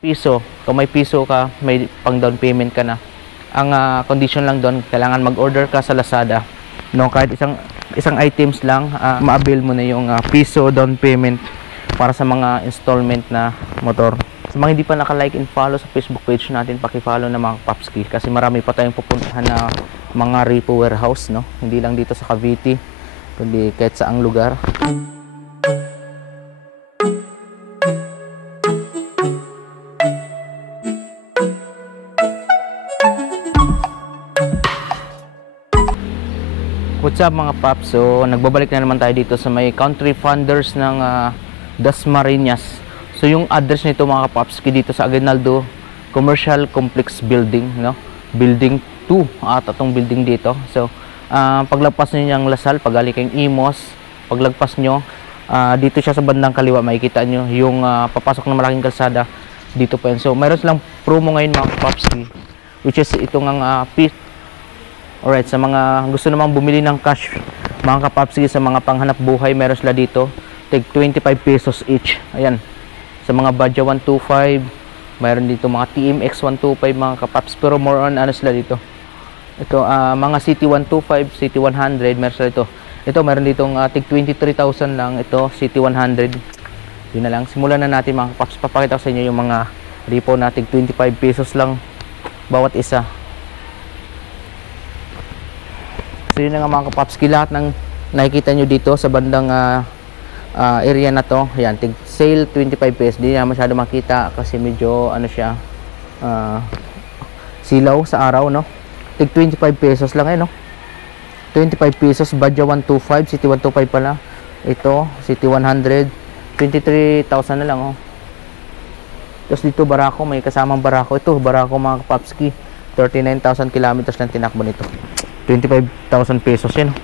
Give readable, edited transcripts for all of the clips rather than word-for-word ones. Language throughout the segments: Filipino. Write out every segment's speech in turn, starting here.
piso. Kung may piso ka, may pang down payment ka na. Ang condition lang doon, kailangan mag-order ka sa Lazada. No, kahit isang items lang, ma-avail mo na yung piso down payment para sa mga installment na motor. Sa mga hindi pa naka-like and follow sa Facebook page natin, paki-follow na mga Kapopski kasi marami pa tayong pupuntahan na mga repo warehouse, no? Hindi lang dito sa Cavite, kundi kahit saang lugar. What's up mga paps? So nagbabalik na naman tayo dito sa may Country Funders ng Dasmariñas. So yung address nito mga Kapopski dito sa Aguinaldo Commercial Complex Building, no? Building 2 at atong building dito. So paglagpas niyo ng Lasal, pagali kayong Imos, paglagpas nyo dito siya sa bandang kaliwa, makikita nyo yung papasok ng malaking kalsada dito po yan. So mayroon silang promo ngayon mga Kapopski, which is itong ang alright, sa mga gusto namang bumili ng cash mga Kapopski sa mga panghanap buhay, meron sila dito tig 25 pesos each. Ayan, sa mga Badja 125, mayroon dito mga TMX 125 mga Kapops, pero more on ano sila dito. Ito mga City 125, City 100, meron sila dito. Ito meron ditong tig 23,000 lang, ito City 100. Yun na lang, simulan na natin mga Kapops. Papakita ko sa inyo yung mga repo na tig 25 pesos lang bawat isa. So yun na nga mga Kapopski, lahat ng nakikita nyo dito sa bandang area na to, yan, tig sale 25 pesos. Di na masyado makita kasi medyo ano siya, silaw sa araw, no? Tig 25 pesos lang no? 25 pesos, Badja 125, City 125 pala. Ito, City 100, 23,000 na lang, oh. Tapos dito Barako, may kasamang Barako. Ito, Barako mga Kapopski, 39,000 kilometers lang tinakbo nito. 25,000 pesos yan.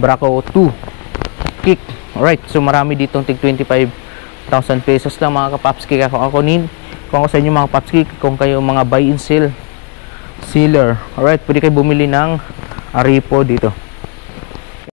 Barako 2 kick. Alright, so marami ditong tig 25,000 pesos lang mga Kapopski. Kung ako sa inyo mga Kapopski, kung kayo mga buy and sell seller, alright, pwede kayo bumili ng repo dito.